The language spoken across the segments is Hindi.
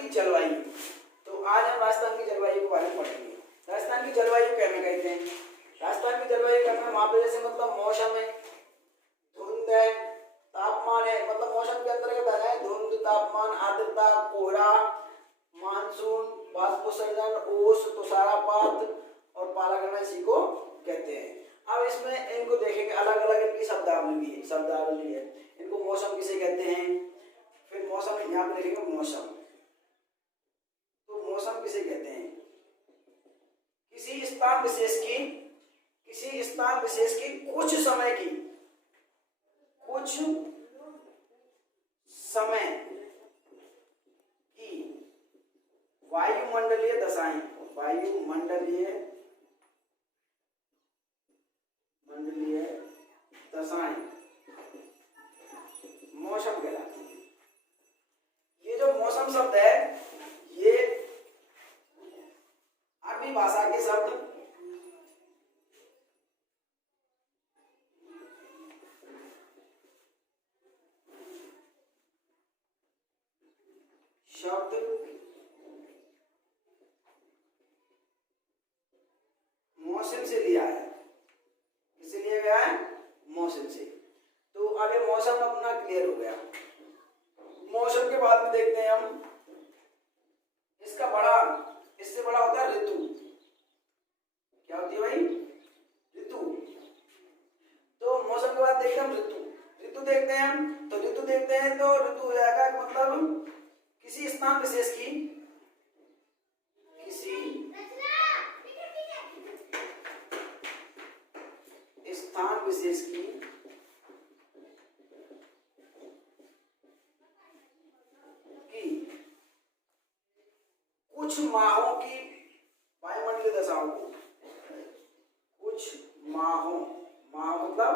की जलवायु। तो आज हम राजस्थान की जलवायु के बारे में पढ़ेंगे। राजस्थान की जलवायु कहने कहते हैं, राजस्थान की जलवायु कहते हैं वहाँ पे जैसे मतलब मौसम है, धुंध है, तापमान है, मतलब मौसम के अंतर्गत आ जाए धुंध, तापमान, आर्द्रता, कोहरा, मानसून, बाष्पोत्सर्जन, ओस, तुषारपात और पालागमन इसी को कहते हैं। अब इसमें इनको देखेंगे, अलग अलग इनकी शब्दावली है। इनको मौसम किसे कहते हैं, फिर मौसम यहाँ पे लिखेंगे मौसम। तो मौसम किसे कहते हैं, किसी स्थान विशेष की कुछ समय की वायुमंडलीय दशाएं, वायुमंडलीय दशाएं मौसम कहलाती है। ये जो मौसम शब्द है ये अरबी भाषा के शब्द मौसम से लिया है। किससे लिया गया है, मौसम से। तो अब ये मौसम अपना क्लियर हो गया। मौसम के बाद में देखते हैं हम इससे बड़ा होता है ऋतु। क्या होती है भाई, ऋतु। तो मौसम के बाद देखते हैं हम ऋतु देखते हैं हम। तो ऋतु देखते हैं तो ऋतु हो जाएगा मतलब किसी स्थान विशेष की कुछ माहों की वायुमंडलीय दशाओं को, कुछ माह मतलब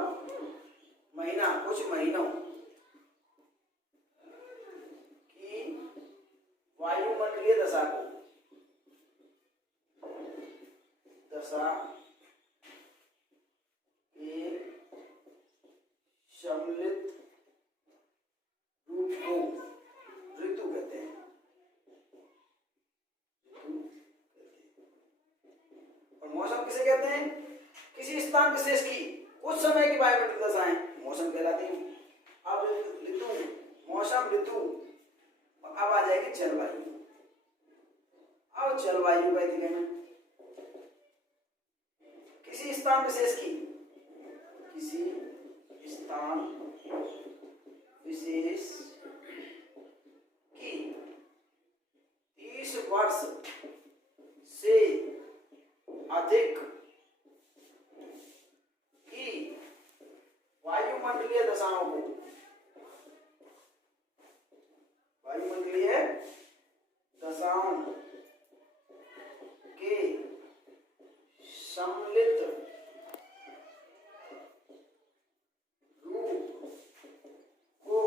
महीना, कुछ महीनों की वायुमंडलीय दशा के सम्मिलित रूप को ऋतु कहते हैं। और मौसम किसे कहते हैं, किसी स्थान विशेष की कुछ समय की वायुमंडलीय दशाएं मौसम कहलाती हैं। अब ऋतु, मौसम, ऋतु, अब आ जाएगी जलवायु। अब जलवायु कहती है किसी स्थान विशेष की 30 वर्ष से अधिक की वायुमंडलीय दशाओं को, के सम्मिलित रूप को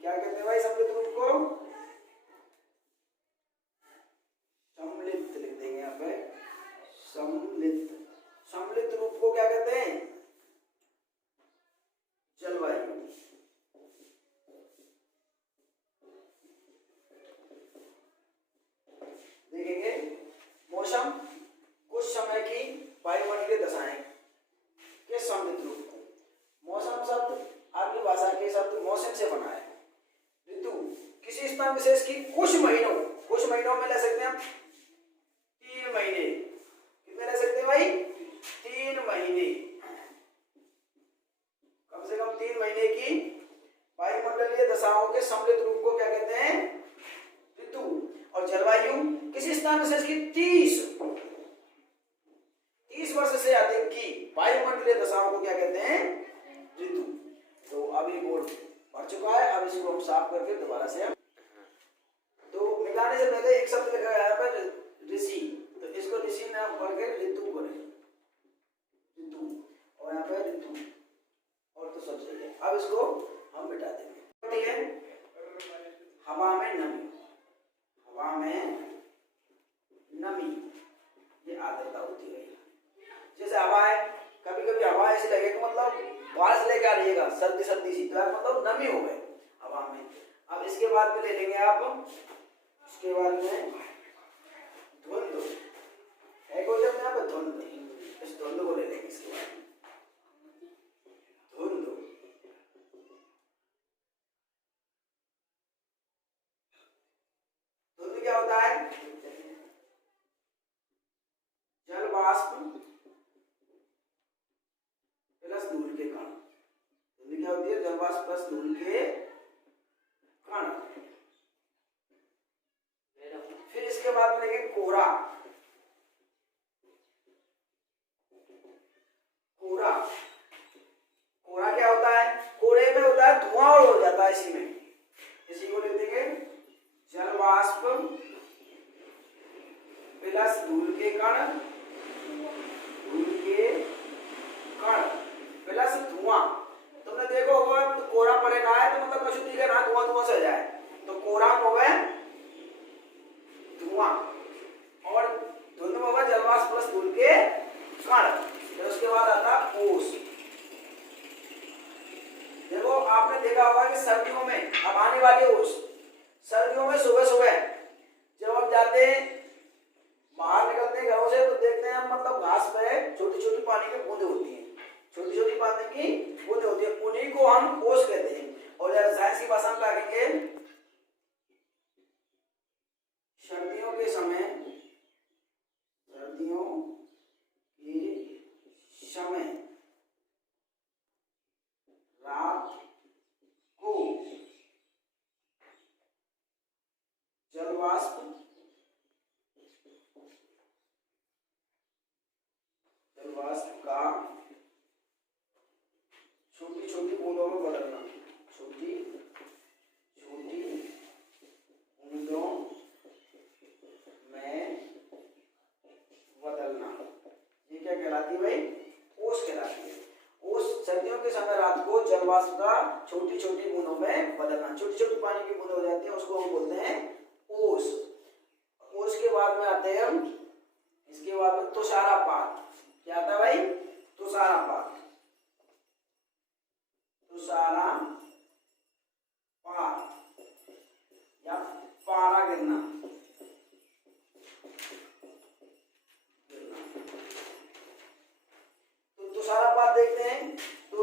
क्या कहते हैं भाई, सम्मिलित रूप को सम्मिलित लिख देंगे यहाँ पे, सम्मिलित रूप को क्या कहते हैं, जलवायु। देखेंगे मौसम कुछ समय की वायुमंडलीय दशाएं के सम्मिलित रूप को। मौसम शब्द अरबी भाषा के शब्द मौसम से बना है। ऋतु किसी स्थान विशेष की कुछ महीनों में ले सकते हैं हम 3 महीने। कितने ले सकते हैं भाई, 3 महीने, कम से कम 3 महीने की वायुमंडलीय दशाओं के सम्मिलित रूप को क्या कहते हैं, ऋतु। और जलवायु किसी स्थान विशेष की 30 वर्ष से अधिक की वायुमंडलीय दशाओं को क्या कहते हैं, ऋतु। तो अभी बोर्ड भर चुका है, अब इसको हम साफ करके दोबारा से हम तो मिटाने से पहले एक शब्द लिखा गया है ऋषि, तो इसको ऋषि ना पढ़ के ऋतु करें, ऋतु, और यहाँ पे ऋतु, और तो सब सही है। अब इसको हम मिटा देंगे। ठीक है, हवा में नमी, ये आर्द्रता होती है। जैसे हवा है, कभी कभी हवा ऐसी लगे कि मतलब बारिश लेके आ रही है, सर्दी सी, तो मतलब नमी हो गए हवा में। अब इसके बाद में ले लेंगे आप उसके बाद में धुंध, एक हो जाए यहाँ पे धुंध, इस धुंध को ले लेंगे। इसके बाद धुंध, धुंध क्या होता है? जल वाष्प प्लस धूल के कण। धुंध क्या होती है? जल वाष्प प्लस धूल के कण। फिर इसके बाद में लेंगे कोहरा। कोहरा, कोहरा क्या होता है? कोहरे में होता है धुआं और हो जाता है इसी में, इसी को लिख देंगे जल वाष्प प्लस धूल के कण, धूल के कण प्लस धुआं। तुमने देखो होगा कोहरा पड़ेगा है तो मतलब कुछ दिखे ना, धुआं धुआं से जाए, तो कोहरा को है धुआं, और धुंध में होगा जल वाष्प प्लस धूल के कण। फिर उसके बाद आता है ओस। देखो आपने देखा होगा कि सर्दियों में अब आने वाली ओस, सर्दियों में सुबह सुबह जब हम जाते हैं, बाहर निकलते हैं घरों से, तो देखते हैं हम मतलब घास पे छोटी छोटी पानी की बूंदें होती हैं, छोटी छोटी पानी की बूंदें होती है, उन्हीं को हम ओस कहते हैं। और जब साइंस की भाषा में कहेंगे सर्दियों के समय, सर्दियों के समय रात को जल वाष्प, जल वाष्प का छोटी छोटी बूंदों में बदलना, छोटी छोटी बूंदों में बदलना, ये क्या कहलाती है भाई? ओस कहलाती है। ओस सर्दियों के समय रात को जल वाष्प का छोटी छोटी बूंदों में बदलना, छोटी छोटी पानी की बूंदें हो जाती है, उसको हम बोलते हैं ओस। ओस के बाद में आते हैं हम, इसके बाद में तुषारापात। क्या आता है भाई? तुषारापात, तुषारापात या पारा गिरना। तो तुषारापात देखते हैं, तो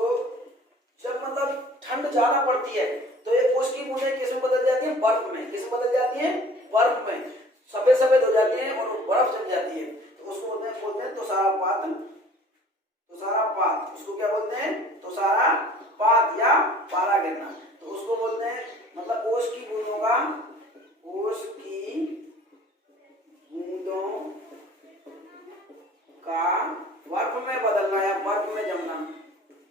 जब मतलब ठंड ज्यादा पड़ती है तो ये ओस की बूंदें किस में बदल जाती है? बर्फ में। किस में बदल जाती है? बर्फ में। सफेद सफेद हो जाती है और बर्फ जम जाती है, तो उसको बोलते हैं तुषारापात। तुषारापात, उसको क्या बोलते हैं? तुषारापात या पारा गिरना। तो उसको बोलते हैं मतलब ओस की बूंदों का, ओस की बूंदों का बर्फ में बदलना या बर्फ में जमना,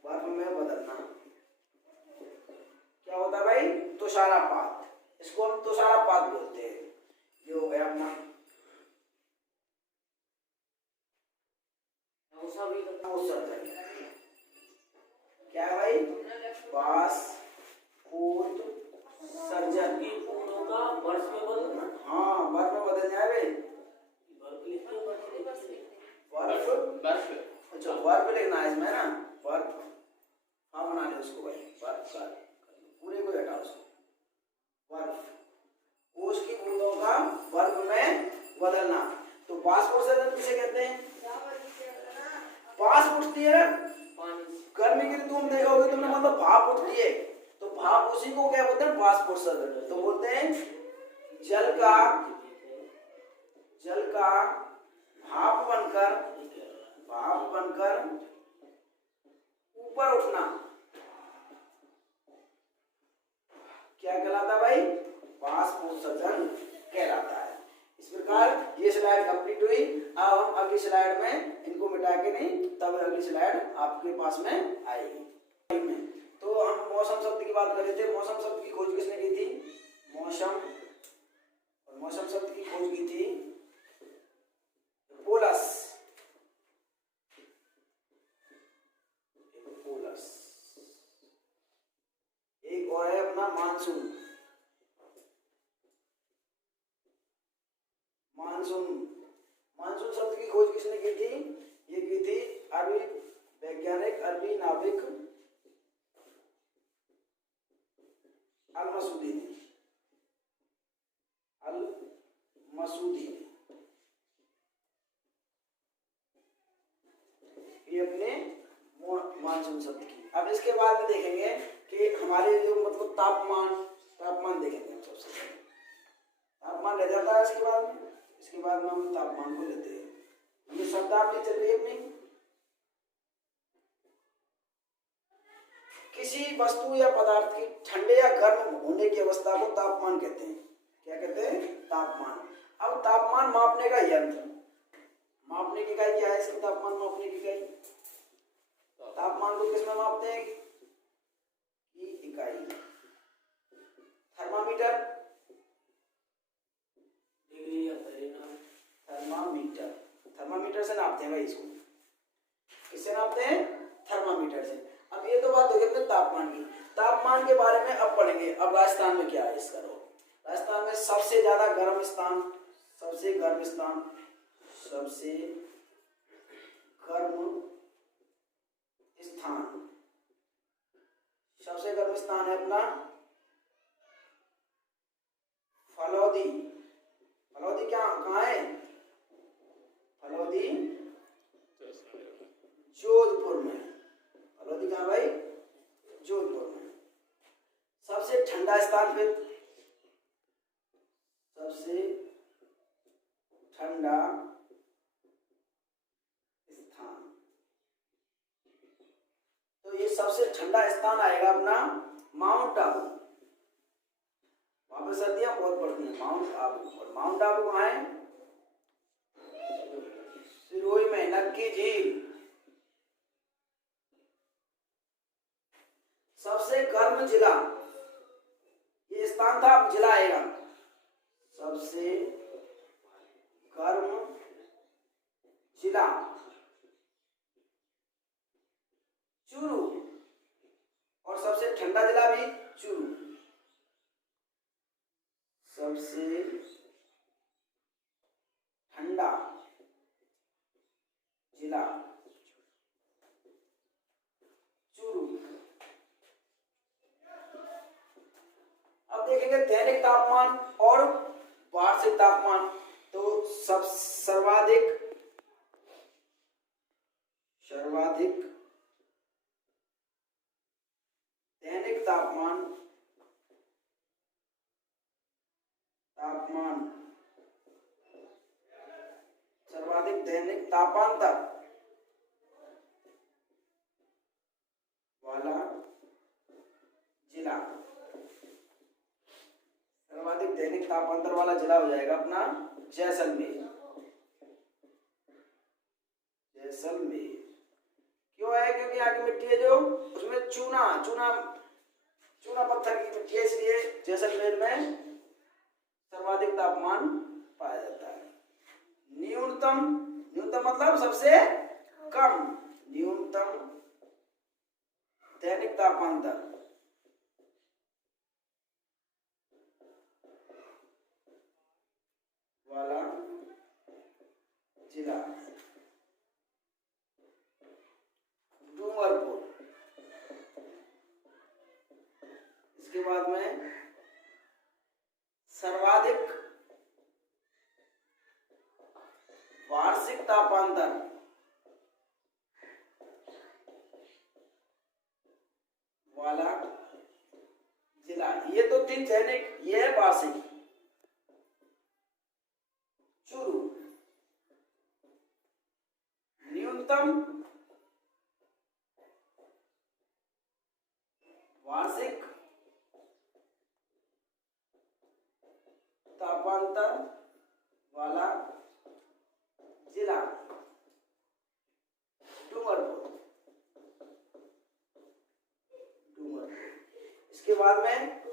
बर्फ में बदलना क्या होता है भाई? तुषारापात। इसको हम तुषारापात बोलते हैं। ये हो गया अपना उत्सर्जन। क्या है भाई? वाष्पोत्सर्जन की बूंदों का बर्फ में बदलना। हाँ, बर्फ में बदल जाए भाई। बर्फ, बर्फ, अच्छा बर्फ लिखना है इसमें ना, बर्फ। हाँ बना ले उसको भाई, बर्फ का पूरे को हटा उसको, बर्फ। ओस की बूंदों का बर्फ में बदलना। तो वाष्पोत्सर्जन किसे कहते हैं? वाष्प उठती है गर्मी की ऋतु में, देखोगे तुमने मतलब भाप उठती है, तो भाप उसी को क्या बोलते हैं? वाष्पोत्सर्जन। तो बोलते हैं जल का भाप बनकर ऊपर उठना क्या कहलाता भाई? वाष्पोत्सर्जन कहलाता है। इस प्रकार ये स्लाइड कंप्लीट हुई। अब हम अगली स्लाइड में इनको मिटा के नहीं, तब अगली स्लाइड आपके पास में आएगी। तो हम मौसम शब्द की बात कर रहे थे। मौसम शब्द की खोज किसने की थी? मौसम, और मौसम शब्द की खोज की थी पोलस। एक और है अपना मानसून। मानसून शब्द की खोज किसने की थी? ये की थी अरबी वैज्ञानिक, अरबी नाविक अल-मसूदी ने। मसूदी, ये अपने मानसून शब्द की। अब इसके बाद में देखेंगे कि हमारे जो मतलब तापमान देखेंगे हम सबसे पहले। तापमान रह जाता है इसके बाद में हम तापमान को लेते हैं। ये शब्दावली चल रही है अपनी। किसी वस्तु या पदार्थ की ठंडे या गर्म होने की अवस्था को तापमान कहते हैं। क्या कहते हैं? तापमान। अब तापमान मापने का यंत्र, मापने की इकाई क्या है इसकी? तापमान मापने की इकाई। तापमान को किसमें मापते हैं? की इकाई थर्मामीटर, डिग्री या थर्मामीटर। थर्मामीटर से नापते हैं भाई इसको। किससे नापते हैं? थर्मामीटर से। अब ये तो बात हो गई अपने तापमान की। तापमान के बारे में अब पढ़ेंगे। अब राजस्थान में क्या है इसका रोल। राजस्थान में सबसे ज्यादा गर्म स्थान, सबसे गर्म स्थान है अपना फलौदी। फलौदी क्या कहाँ है? फलौदी जोधपुर में। फलौदी कहाँ भाई? जोधपुर में। सबसे ठंडा स्थान, फिर सबसे ठंडा स्थान, तो ये सबसे ठंडा स्थान आएगा अपना माउंट आबू। वहां पर सर्दियां बहुत पड़ती हैं, माउंट आबू। और माउंट आबू कहाँ है? सिरोही में, नक्की झील। सबसे गर्म जिला, ये स्थान था, अब जिला आएगा। सबसे गर्म जिला चूरू, और सबसे ठंडा जिला भी चूरू। सबसे ठंडा जिला चूरू। अब देखेंगे दैनिक तापमान और वार्षिक तापमान। तो सब सर्वाधिक दैनिक तापमान सर्वाधिक दैनिक तापांतर वाला जिला, सर्वाधिक दैनिक तापांतर वाला जिला हो जाएगा अपना जैसलमेर। जैसलमेर क्यों है? क्योंकि यहाँ की मिट्टी है जो, उसमें चूना पत्थर की मिट्टी है, इसलिए जैसलमेर में सर्वाधिक तापमान पाया जाता है। न्यूनतम मतलब सबसे कम, न्यूनतम दैनिक तापांतर वाला जिला डूंगरपुर। इसके बाद में सर्वाधिक वार्षिक तापांतर वाला जिला, ये तो थी दैनिक, ये है वार्षिक, चूरू। न्यूनतम वार्षिक तापांतर वाला जिला डूंगरपुर। इसके बाद में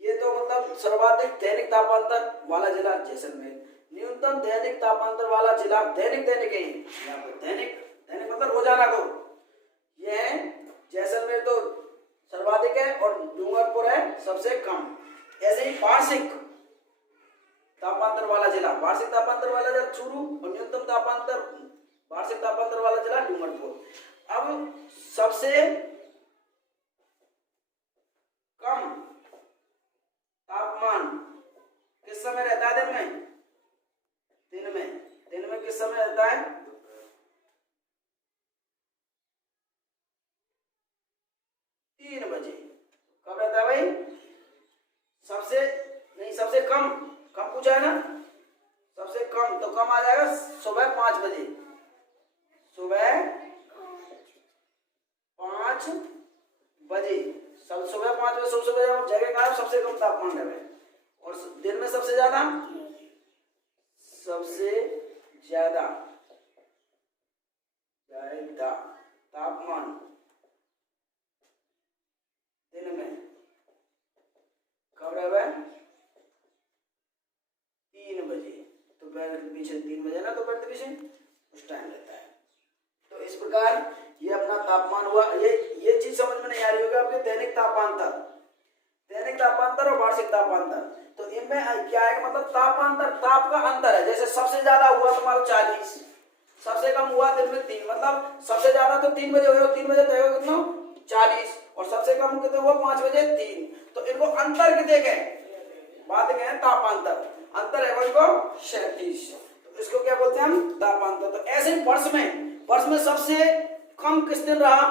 ये तो मतलब सर्वाधिक दैनिक तापांतर वाला जिला जैसलमेर। न्यूनतम दैनिक तापांतर वाला जिला, दैनिक है यहाँ पर, दैनिक मतलब रोजाना को, ये है जैसलमेर तो सर्वाधिक है और डूंगरपुर है सबसे कम। ऐसे ही वार्षिक तापांतर वाला जिला, वार्षिक तापांतर वाला जिला चूरू, और न्यूनतम तापांतर वार्षिक तापांतर वाला जिला डूंगरपुर। अब सबसे कम 3 बजे। कब रहता है भाई? सबसे नहीं, सबसे कम, कम पूछा है ना, सबसे कम तो कम आ जाएगा सुबह 5 बजे। सुबह 5 बजे, सब सुबह 5 बजे, सबसे बजे जगह का सबसे कम तापमान है। और दिन में सबसे ज्यादा, सबसे ज्यादा तापमान दिन में कब रहे? 3 बजे। तो पीछे 3 बजे ना, तो पीछे उस टाइम रहता है। तो इस प्रकार ये अपना तापमान हुआ। ये चीज समझ में नहीं आ रही होगी आपके, दैनिक तापांतर, दैनिक तापांतर और वार्षिक तापांतर। तो इनमें क्या है, मतलब तापांतर, ताप का अंतर है। जैसे सबसे ज्यादा हुआ तुम्हारा 40, सबसे कम हुआ दिन में 3, मतलब सबसे ज्यादा तो 3 बजे हो, 3 बजे तो कितना 40, और सबसे कम कितने हुआ 5 बजे 3। तो इनको अंतर कितने गए, बात गए तापांतर, अंतर है इनको 37। तो इसको क्या बोलते हैं हम, तापांतर। तो ऐसे ही वर्ष में सबसे कम किस दिन रहा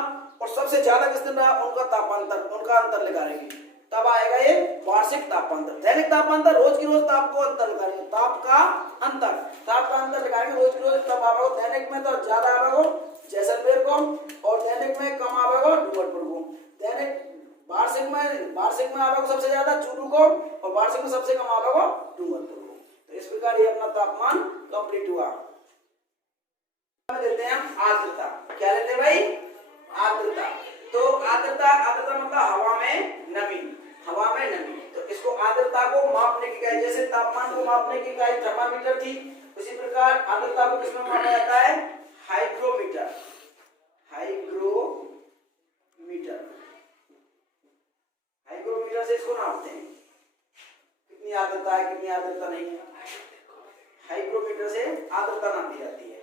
और सबसे ज्यादा किस दिन रहा, उनका तापांतर, उनका अंतर निकालेंगे, तब आएगा ये वार्षिक तापांतर। दैनिक तापांतर रोज की रोज ताप को अंतर निकालेंगे, ताप का अंतर निकालेंगे रोज की रोज, तब आवेगा। दैनिक में तो ज्यादा आवेगा जैसलमेर को, और दैनिक में कम आवेगा डूंगरपुर को। दैनिक वार्षिक में आवेगा सबसे ज्यादा चूरू को, और वार्षिक में सबसे कम आवेगा डूंगरपुर को। तो इस प्रकार ये अपना तापमान कंप्लीट हुआ। लेते हैं हम आर्द्रता। क्या लेते हैं भाई? आर्द्रता। तो आर्द्रता मतलब हवा में नमी, हवा में नमी। तो इसको आर्द्रता को मापने की इकाई, जैसे तापमान को मापने की इकाई थर्मामीटर थी, उसी प्रकार आर्द्रता को किसमें मापा जाता है? हाइग्रोमीटर। हाइग्रोमीटर से इसको नापते हैं, कितनी आर्द्रता है, कितनी आर्द्रता नहीं है। हाइग्रोमीटर से आर्द्रता नापी जाती है।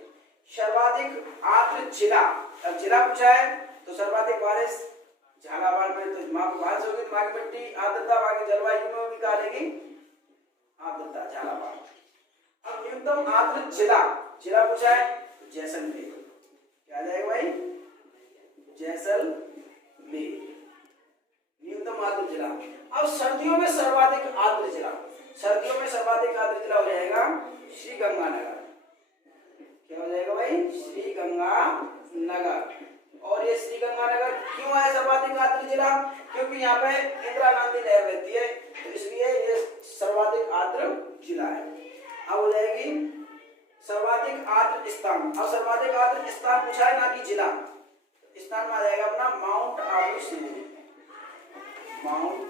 सर्वाधिक आर्द्र जिला, अब जिला पूछा है तो सर्वाधिक बारिश झालावाड़ में, तो बारिश होगी तो वहां की मिट्टी आर्द्रता, वहां की जलवायु में भी कहा आर्द्रता झालावाड़। अब न्यूनतम आर्द्र जिला पूछा है तो जैसलमेर। क्या जाएगा भाई? जैसलमेर न्यूनतम आर्द्र जिला। अब सर्दियों में सर्वाधिक आर्द्र जिला, हो जाएगा श्रीगंगानगर। क्या हो जाएगा भाई? श्रीगंगानगर। और ये श्रीगंगानगर क्यों है सर्वाधिक आर्द्र जिला? क्योंकि यहाँ पे इंदिरा गांधी नहर रहती है, तो इसलिए ये सर्वाधिक आर्द्र जिला है। अब हो जाएगी सर्वाधिक आर्द्र स्थान। अब सर्वाधिक आर्द्र स्थान पूछा है ना कि जिला, स्थान में आ जाएगा अपना माउंट आबू सिरोही। माउंट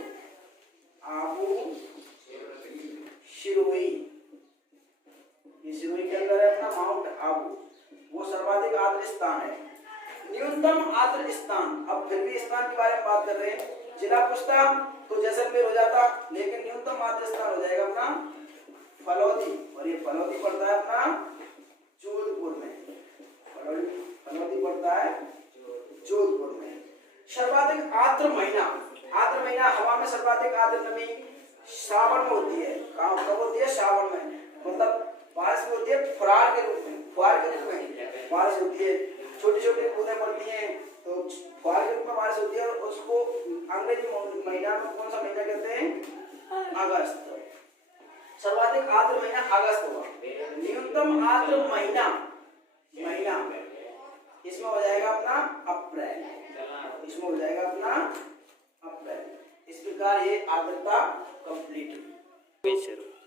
आबू सिरोही, ये सिरोही के अंदर है अपना माउंट आबू, वो सर्वाधिक आर्द्र स्थान है। न्यूनतम आर्द्र स्थान, अब फिर भी स्थान के बारे में बात कर रहे हैं। जिला पूछता तो जैसलमेर हो जाता, लेकिन न्यूनतम आर्द्र स्थान हो जाएगा अपना फलौदी, और ये फलौदी पड़ता है अपना जोधपुर में। फलौदी पड़ता है जोधपुर में। सर्वाधिक आर्द्र महीना हवा में सर्वाधिक आर्द्र नमी श्रावण में होती है। कब होती है? श्रावण में, मतलब बारिश में होती है, फुहार के रूप में बारिश होती है, छोटी छोटी बूंदें पड़ती हैं, तो फुहार के रूप में बारिश होती है। और उसको अंग्रेजी महीना में कौन सा महीना कहते हैं? अगस्त। सर्वाधिक आर्द्र महीना अगस्त होगा। न्यूनतम आर्द्र महीना इसमें हो जाएगा अपना अप्रैल, इस प्रकार ये आर्द्रता कंप्लीट हुई।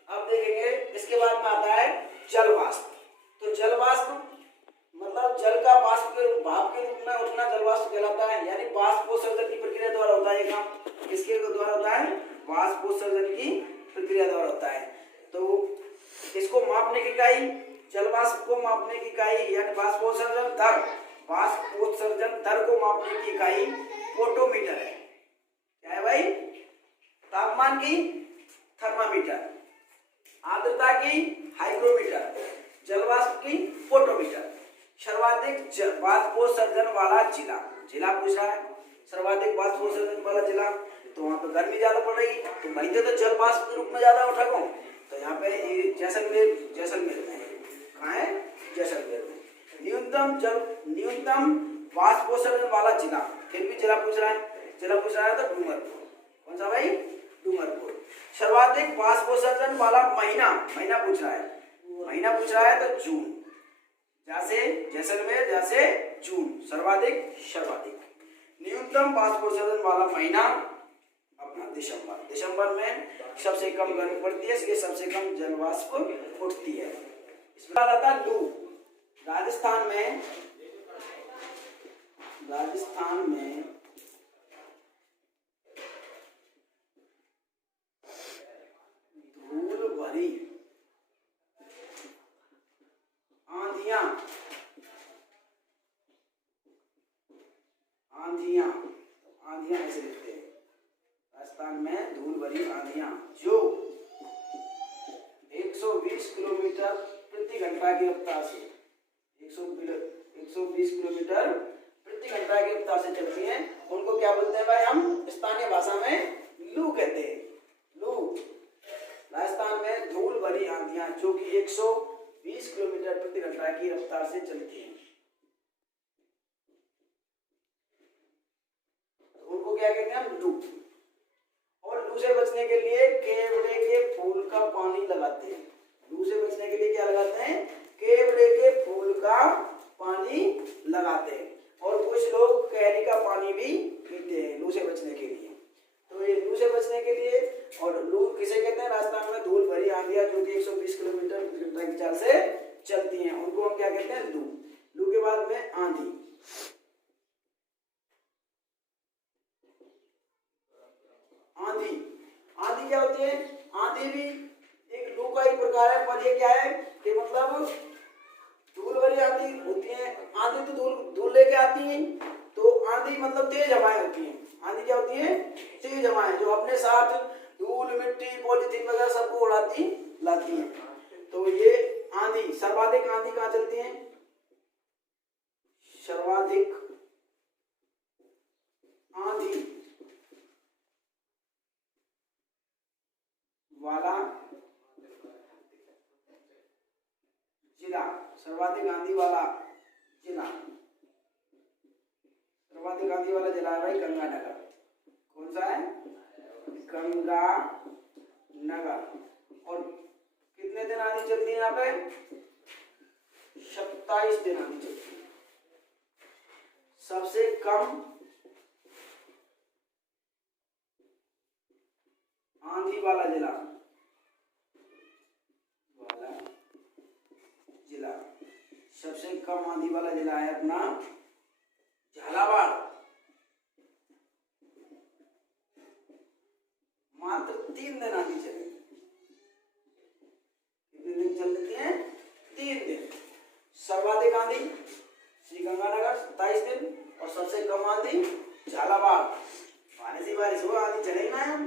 अब देखेंगे इसके बाद में आता है जल वाष्प। तो जल वाष्प मतलब जल का वाष्प के भाप के रूप में उठना जल वाष्प कहलाता है, यानी वाष्पोत्सर्जन की प्रक्रिया द्वारा होता है। काम किसके द्वारा होता है? वाष्पोत्सर्जन की प्रक्रिया द्वारा होता है। तो इसको मापने की इकाई, जल वाष्प को मापने की इकाई यानी वाष्पोत्सर्जन दर को मापने की इकाई फोटोमीटर है। क्या है भाई? तापमान की थर्मामीटर, आर्द्रता की हाइग्रोमीटर, जल वाष्प की फोटोमीटर। सर्वाधिक वाष्पोत्सर्जन वाला जिला पूछा है, सर्वाधिक वाष्पोत्सर्जन वाला जिला, तो वहां पे गर्मी ज्यादा पड़ रही, तो वहीं तो जल वाष्प के रूप में ज्यादा उठा गो, तो यहाँ पे जैसलमेर में। कहाँ है? जैसलमेर में। न्यूनतम वाष्पोत्सर्जन वाला जिला, फिर भी जिला पूछ रहा है, जिला पूछ रहा है तो डूंगरपुर। कौन सा भाई? डूंगरपुर। सर्वाधिक बाष्पोत्सर्जन वाला महीना, महीना पूछ रहा है, महीना पूछ रहा है तो जून। जैसे जैसलमेर, जैसे जून सर्वाधिक, सर्वाधिक। न्यूनतम बाष्पोत्सर्जन वाला महीना अपना दिसंबर। दिसंबर में सबसे कम गर्मी पड़ती है, इसलिए सबसे कम जल वाष्प उठती है। इसमें आता है लू। राजस्थान में, राजस्थान में धूल भरी आंधियां, आंधियां, आंधियां ऐसे लिखते हैं। राजस्थान में धूल भरी आंधियां जो 120 किलोमीटर प्रति घंटा की रफ्तार से 120 किलोमीटर प्रति घंटा की रफ्तार से चलती हैं, उनको क्या बोलते हैं भाई? हम स्थानीय भाषा में लू कहते हैं। लू। राजस्थान में धूल भरी आंधियां जो कि 120 किलोमीटर प्रति घंटा की रफ्तार से चलती हैं, उनको क्या कहते हैं? हम लू। और लू से बचने के लिए केवड़े के फूल का पानी लगाते हैं। लू से बचने के लिए क्या लगाते हैं? केवड़े के फूल का पानी लगाते हैं। और कुछ लोग कैरी का पानी भी पीते हैं लू से बचने के लिए। तो ये लू से बचने के लिए, और लू किसे कहते हैं? राजस्थान में धूल भरी आंधियां जो कि 120 किलोमीटर प्रति घंटा की चाल से चलती हैं, उनको हम क्या कहते हैं? लू। लू के बाद में आंधी। आंधी, आंधी क्या होती है? आंधी भी एक लू का ही प्रकार है, पर ये क्या है कि मतलब धूल भरी आंधी होती है। आंधी तो धूल लेके आती है, तो आंधी मतलब तेज हवाएं होती हैं। आंधी क्या होती है? तेज हवाएं जो अपने साथ धूल, मिट्टी, पॉलीथीन वगैरह सबको उड़ाती लाती हैं। तो ये आंधी, सर्वाधिक आंधी कहाँ चलती है? सर्वाधिक आंधी वाला जिला, सर्वाधिक आंधी वाला जिला, सर्वाधिक आंधी वाला जिला है भाई गंगानगर। कौन सा है? गंगानगर। और कितने दिन आंधी चलती है यहाँ पे? 27 दिन आंधी चलती है। सबसे कम आंधी वाला जिला, सबसे कम आंधी वाला जिला है अपना झालावाड़। मात्र 3 दिन आंधी चलेगी। कितने दिन चल देती है? 3 दिन। सर्वाधिक आंधी श्री गंगानगर 27 दिन, और सबसे कम आंधी झालावाड़। पानी से बारिश हो, आंधी चलेगी ना, हम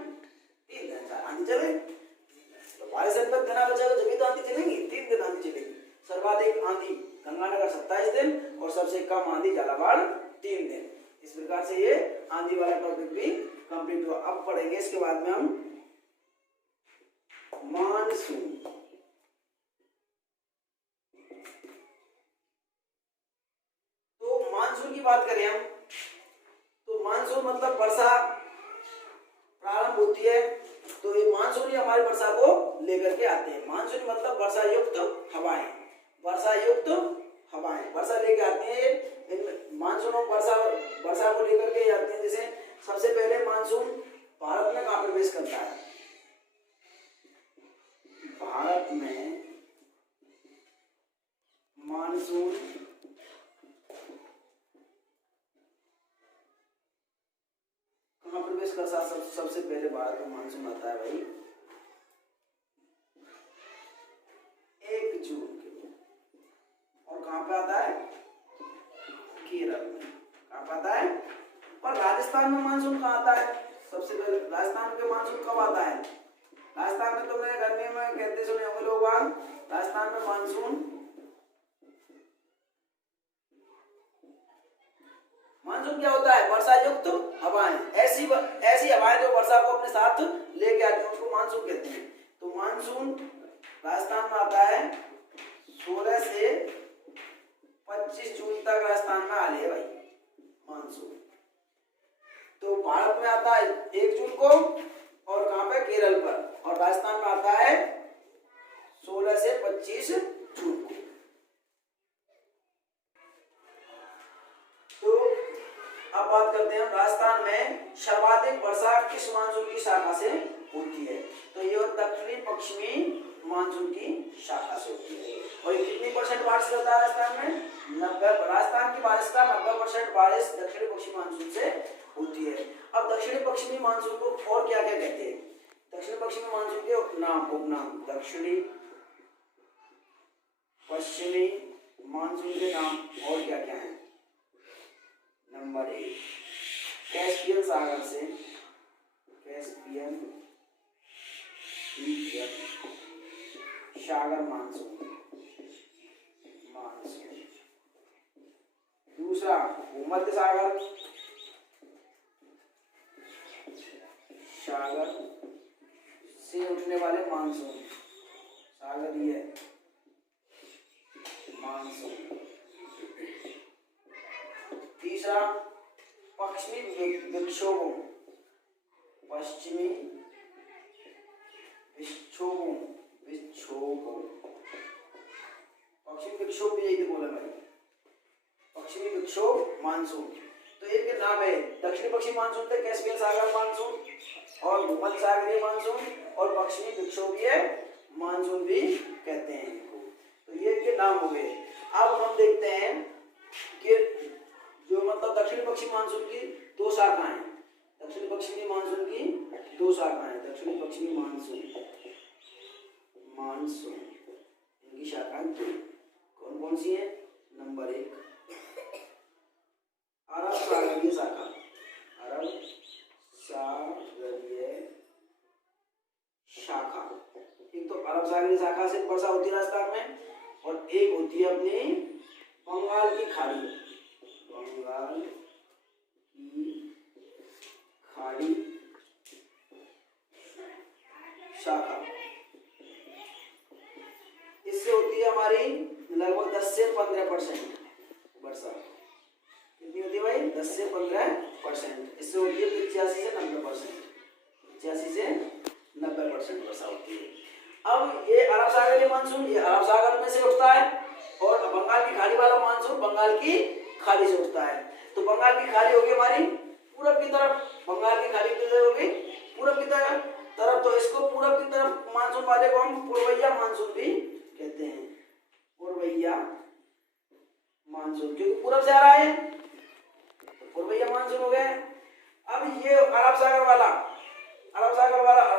3 दिन आंधी चले। तो बारिश तक देना बचाएगा जब तो आंधी चलेगी। 3 दिन आंधी चलेगी। सर्वाधिक आंधी गंगानगर 27 दिन, और सबसे कम आंधी झालावाड़ 3 दिन। इस प्रकार से ये आंधी वाला टॉपिक भी कंप्लीट हुआ। अब पढ़ेंगे इसके बाद में हम मानसून। तो मानसून की बात करें हम, तो मानसून मतलब वर्षा प्रारंभ होती है, तो ये मानसून ही हमारी वर्षा को लेकर के आते हैं। मानसून मतलब वर्षा युक्त हवाएं, वर्षा युक्त हवाएं वर्षा लेके आते हैं। इन मानसूनों वर्षा को लेकर के आते हैं। जैसे सबसे पहले मानसून भारत में कहाँ प्रवेश करता है? भारत में मानसून कहाँ प्रवेश करता है? सबसे पहले भारत में मानसून आता है भाई 1 जून के। और कहाँ पे आता है? केरल में। कहाँ पे आता है? और राजस्थान में मानसून कहाँ आता है? सबसे पहले राजस्थान के मानसून कब आता है? राजस्थान में तुमने गर्मी में कहते सुने होंगे लोग, राजस्थान में मानसून क्या होता है? वर्षा युक्त हवाएं, ऐसी हवाएं जो वर्षा को अपने साथ लेके आती हैं, उसको मानसून कहते हैं। तो मानसून राजस्थान में आता है 16 से 25 जून तक। राजस्थान में आ रही है भाई मानसून। तो भारत में आता है 1 जून को, और कहाँ पे, केरल पर, और राजस्थान में आता है 16 से 25 जून को। तो अब बात करते हैं राजस्थान में सर्वाधिक वर्षा किस मानसून की शाखा से होती है। तो ये दक्षिणी पश्चिमी मानसून की शाखा से होती है। और ये कितनी परसेंट बारिश करता है राजस्थान में, 90। राजस्थान की बारिश का 90% बारिश दक्षिणी पश्चिमी मानसून से होती है। अब दक्षिणी पश्चिमी मानसून को और क्या क्या कहते हैं, दक्षिणी पश्चिमी मानसून के उपनाम दक्षिणी पश्चिमी मानसून के नाम और क्या क्या है। नंबर 1, कैस्पियन सागर से, कैस्पियन सागर मानसून। दूसरा, भूमध्य सागर से उठने वाले मानसून, सागरीय मानसून। तीसरा, पश्चिमी विक्षोभों, पश्चिमी विक्षोभों, पश्चिमी विक्षोभ भी यही तो बोला भाई, पश्चिमी विक्षोभ मानसून। तो एक के नाम है दक्षिणी पश्चिमी मानसून थे, कैस्पियन सागर मानसून, और भूमध्य सागरीय मानसून, और पश्चिमी विक्षोभीय मानसून भी कहते हैं इनको। तो ये के नाम हो गए। अब हम देखते हैं कि जो मतलब दक्षिणी पश्चिमी मानसून की 2 शाखाएं, दक्षिणी पश्चिमी मानसून की 2 शाखाएं, दक्षिणी पश्चिमी मानसून इनकी शाखाएं कौन कौन सी है। नंबर 1, अरब सागरीय शाखा, अरब सागरीय शाखा। एक तो अरब सागरीय शाखा से वर्षा होती है राजस्थान में, और एक होती है अपनी बंगाल की खाड़ी, बंगाल की खाड़ी शाखा। इससे होती है हमारी लगभग 10 से 15% वर्षा। कितनी होती है भाई, 10 से 15%। इससे होती है 85 से 90%, 85 से 90% वर्षा होती है। अब ये अरब सागरीय मानसून, ये अरब सागर में से उठता है, और बंगाल की खाड़ी वाला मानसून बंगाल की खाड़ी से उठता है। तो बंगाल की खाड़ी होगी हमारी पूरब की तरफ, बंगाल की खाड़ी किधर होगी, पूरब की तरफ। तो इसको पूरब की तरफ मानसून वाले को हम पूर्वैया मानसून भी कहते हैं, पूर्वैया मानसून, क्योंकि पूरब से आ रहा है, पूर्वैया मानसून हो गया। अब ये अरब सागर वाला अरब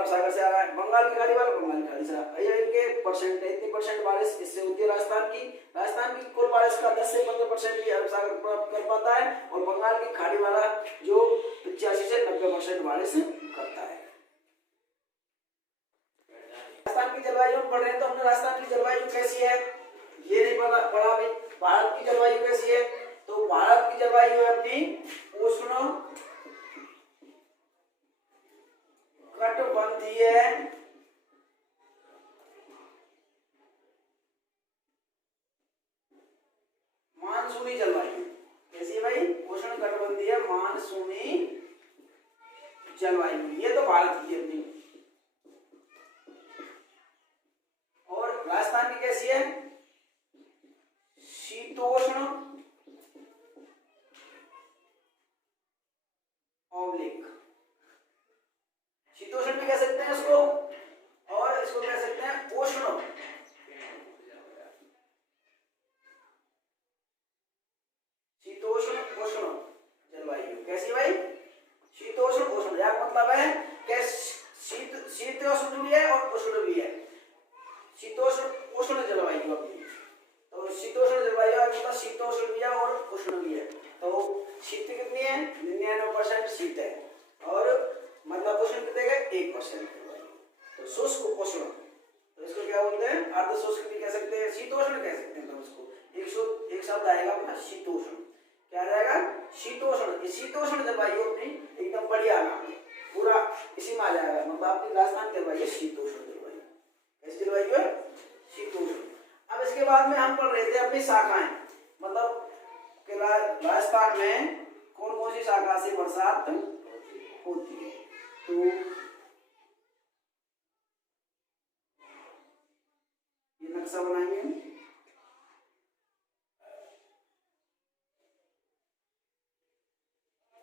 सागर से आ रहा है, बंगाल की खाड़ी वाला बंगाल की खाड़ी से आ रहा है। ये इनके परसेंट है, इतनी परसेंट बारिश इससे होती है राजस्थान की कुल बारिश का 10 से 15% भी अरब सागर प्राप्त कर पाता है, और बंगाल की खाड़ी वाला जो 85 से 90% बारिश करता है। राजस्थान की जलवायु पढ़ रहे हैं, तो हमने राजस्थान की जलवायु कैसी है ये नहीं पढ़ा अभी। भारत की जलवायु कैसी है, तो भारत की जलवायु है अपनी उष्ण कटिबंधीय मानसूनी जलवायु। कैसी है भाई, उष्ण कटिबंधीय मानसूनी जलवायु, ये तो भारत की अपनी। और राजस्थान की कैसी है, शीतोष्ण ऑब्लिक, शीतोष्ण भी कह सकते हैं इसको, और इसको कह सकते हैं उष्ण, शीतोष्ण उष्ण जलवायु। कैसी भाई, शीतोष्ण उष्ण, यार मतलब है कि शीतोष्ण भी है और उष्ण भी है, शीतोष्ण उष्ण जलवायु अपनी। तो शीतोष्ण जलवायु मतलब शीतोष्ण भी है और उष्ण भी है। तो शीत कितनी है, 99% शीत है, और मतलब उष्ण कितने का 1%। तो शुष्क उष्ण, तो इसको क्या बोलते हैं, अर्ध शुष्क भी कह सकते हैं, शीतोष्ण कह सकते हैं। तो उसको एक शब्द आएगा अपना शीतोष्ण, क्या आ जाएगा, शीतोष्ण। शीतोष्ण जलवायु अपनी एकदम बढ़िया नाम है, पूरा इसी में आ जाएगा। मतलब आपकी राजस्थान की जलवायु शीतोष्ण जलवायु, कैसी जलवायु है, शीतोष्ण। अब इसके बाद में हम पढ़ रहे थे अपनी शाखाएं, मतलब राजस्थान में कौन कौन सी शाखा से बरसात होती है। तो ये नक्शा बनाएंगे हम।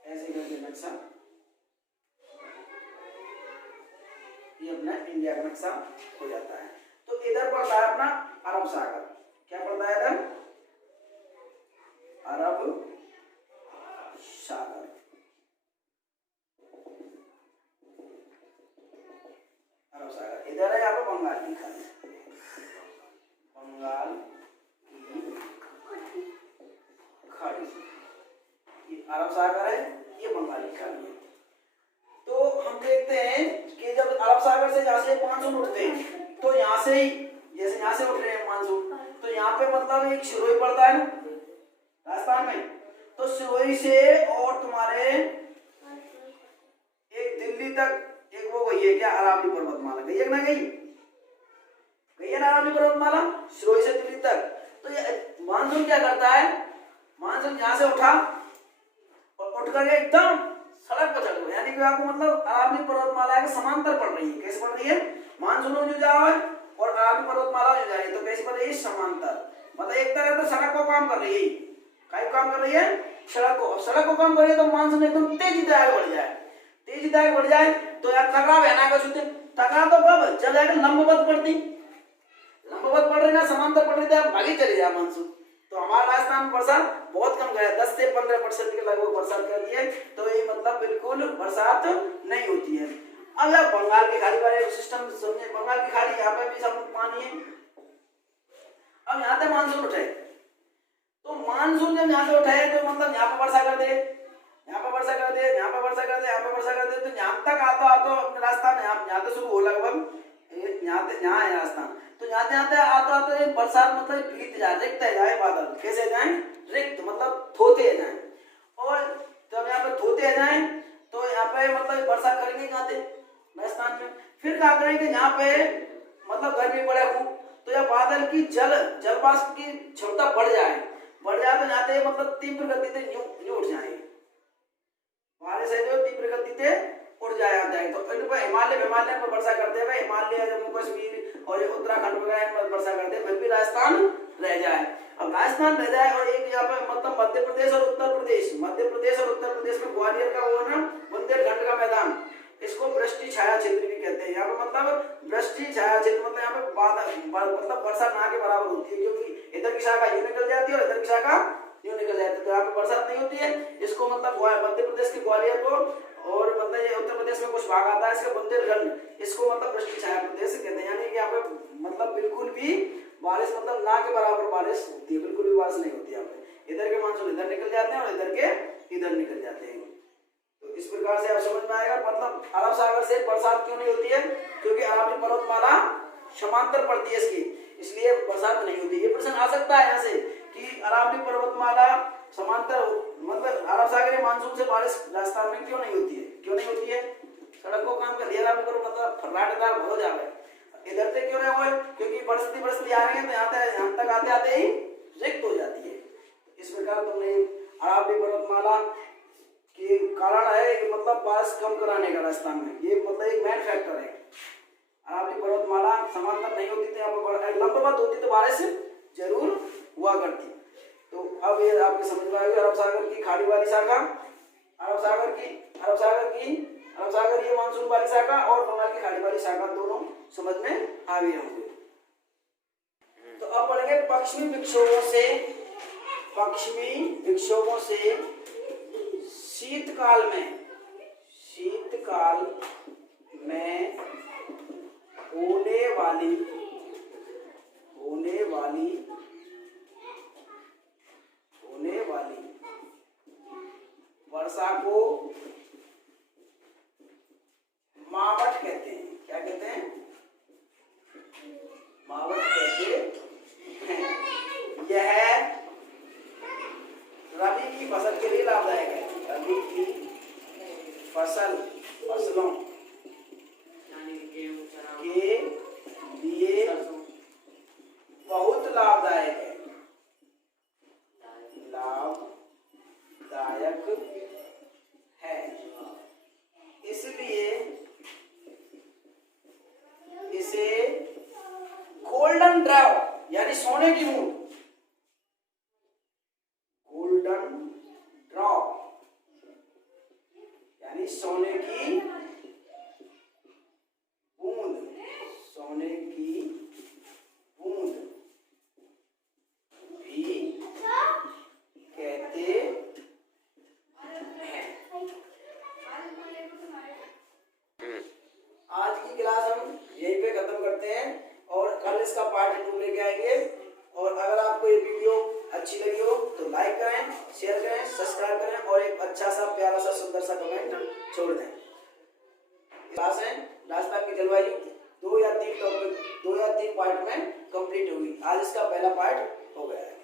ऐसे करके नक्शा, ये अपना इंडिया का नक्शा हो जाता है। तो इधर पड़ता है अपना अरब सागर। क्या पड़ता है इधर? अरब सागर। अरब सागर इधर है, यहाँ पे बंगाल की खाड़ी, बंगाल की खाड़ी, ये अरब सागर है, ये बंगाल की खाड़ी है। तो हम देखते हैं कि जब अरब सागर से यहाँ से मानसून उठते हैं, तो यहाँ से ही जैसे यहाँ से उठ रहे हैं मानसून, तो यहाँ पे मतलब एक सिरोही पड़ता है ना राजस्थान में, तो सिरोही से और तुम्हारे एक दिल्ली तक एक वो गई है क्या, अरावली पर्वतमाला गई है ना, गई है ना अरावली पर्वतमाला सिरोही से दिल्ली तक। तो ये मानसून क्या करता है, मानसून यहाँ से उठा और उठ करके एकदम सड़क पर चल रहा है, यानी कि आपको मतलब अरावली पर्वतमाला के समांतर पड़ रही है। कैसे पड़ रही है? मानसून जो जा रहा है और अरावली पर्वतमाला जो जा रही है, तो कैसे पड़ रही है? समांतर। मतलब एक तरह तो सड़क को काम कर रही है, क्या काम कर रही है? सड़क को। सड़क को काम कर रही है तो मानसून एकदम तेजी से आगे बढ़ जाए, तेजी से आगे बढ़ जाए तो यार टकराव है ना, कुछ टकराव तो कब जब जाकर लंबवत पड़ती, लंबवत पड़ रही ना, समांतर पड़ रही थी, आप आगे चले जाए मानसून। तो हमारे राजस्थान में बरसात बहुत कम गया, 10 से 15% के लगभग बरसात कर रही है, तो ये मतलब बिल्कुल बरसात नहीं होती है। अब यार बंगाल की खाड़ी वाले सिस्टम समझे, बंगाल की खाड़ी यहाँ पे भी सब पानी है। अब यहाँ से मानसून उठे, तो मानसून जब यहाँ से उठाए तो मतलब यहाँ पे वर्षा कर दे, यहाँ पे वर्षा कर दे, यहाँ पे वर्षा कर दे, यहाँ पे वर्षा कर दे, तो यहाँ तक आता अपने राजस्थान में यहाँ से शुरू हो लगभग यहाँ है राजस्थान। तो यहाँ आता ये बरसात मतलब बीत जाए, रिक्त जाए बादल, कैसे जाए? रिक्त मतलब धोते जाए, और जब यहाँ पे धोते जाए तो यहाँ पे मतलब वर्षा करेंगे कहाँ थे? राजस्थान में। फिर क्या करेंगे? यहाँ पे मतलब गर्मी पड़े खूब, तो यह बादल की जल वाष्प की क्षमता बढ़ जाए तो जाते मतलब तीव्र गति से न्यू उठ जाए, बारिश है जो तीव्र गति से उड़ जाए। तो हिमालय पर वर्षा करते हैं, हिमालय जम्मू कश्मीर और उत्तराखंड वगैरह पर वर्षा करते हैं, फिर भी राजस्थान रह जाए। अब राजस्थान रह जाए और एक यहाँ पे मतलब मध्य प्रदेश और उत्तर प्रदेश, मध्य प्रदेश और उत्तर प्रदेश में ग्वालियर का वो ना बुंदेलखंड का मैदान, इसको वृष्टि छाया क्षेत्र भी कहते हैं। यहाँ पे मतलब वृष्टि छाया क्षेत्र मतलब यहाँ पे मतलब वर्षा ना के बराबर होती है, क्योंकि इधर की शाखा यूं निकल जाती है और इधर की शाखा यूं निकल जाती है, तो यहाँ पे बरसात नहीं होती है। इसको मतलब मध्य प्रदेश के ग्वालियर को और मतलब ये उत्तर प्रदेश में कुछ भाग आता है इसका बुंदेलखंड, इसको मतलब वृष्टि छाया प्रदेश कहते हैं। यानी कि यहाँ पे मतलब बिल्कुल भी बारिश मतलब ना के बराबर बारिश होती है, बिल्कुल भी बारिश नहीं होती यहाँ पे। इधर के मानसून इधर निकल जाते हैं और इधर के इधर निकल जाते हैं। तो इस प्रकार से आप समझ में आएगा मतलब अरब सागर से बरसात क्यों नहीं होती है, क्योंकि अरावली पर्वतमाला समांतर पड़ती है इसकी, इसलिए बरसात नहीं होती। ये प्रश्न आ सकता है यहाँ से कि अरावली पर्वतमाला समांतर मतलब अरब सागर के मानसून से बारिश राजस्थान में क्यों नहीं होती है? क्यों नहीं होती है? सड़क को काम कर दिया अरावली पर्वत मतलब फर्राटेदार हो जाए, इधर से क्यों नहीं हुए? क्योंकि बरसती आ रही है तो यहाँ तक आते आते ही रिक्त हो जाती है। इस प्रकार तुमने अरावली पर्वतमाला के कारण है कि मतलब बारिश कम कराने का राजस्थान में, ये मतलब एक मेन फैक्टर है। अरावली पर्वतमाला समांतर नहीं होती थी, लंबवत होती तो बारिश जरूर हुआ करती। तो अब ये आपके समझ में आएगी अरब सागर की खाड़ी वाली शाखा, अरब सागर ये मानसून वाली शाखा और बंगाल की खाड़ी वाली शाखा, दोनों समझ में आ गए होंगे। तो अब पढ़ेंगे पश्चिमी विक्षोभों से शीतकाल में होने वाली वर्षा को मावठ कहते हैं। क्या कहते हैं? मावठ कहते हैं। यह रबी की फसल के लिए लाभदायक है, रबी की फसलों के लिए बहुत लाभदायक है, सोने की बूंद, गोल्डन ड्रॉप, यानी सोने की बूंद, सोने की बूंद भी कहते हैं। आज की क्लास हम यहीं पे खत्म करते हैं और कल इसका पार्ट 2 लेके आएंगे। और अगर आपको ये वीडियो अच्छी लगी हो तो लाइक करें, शेयर करें, सब्सक्राइब करें और एक अच्छा सा प्यारा सा सुंदर सा कमेंट छोड़ दें। क्लास है राजस्थान की जलवायु 2 या 3 पार्ट में कंप्लीट होगी। आज इसका पहला पार्ट हो गया है।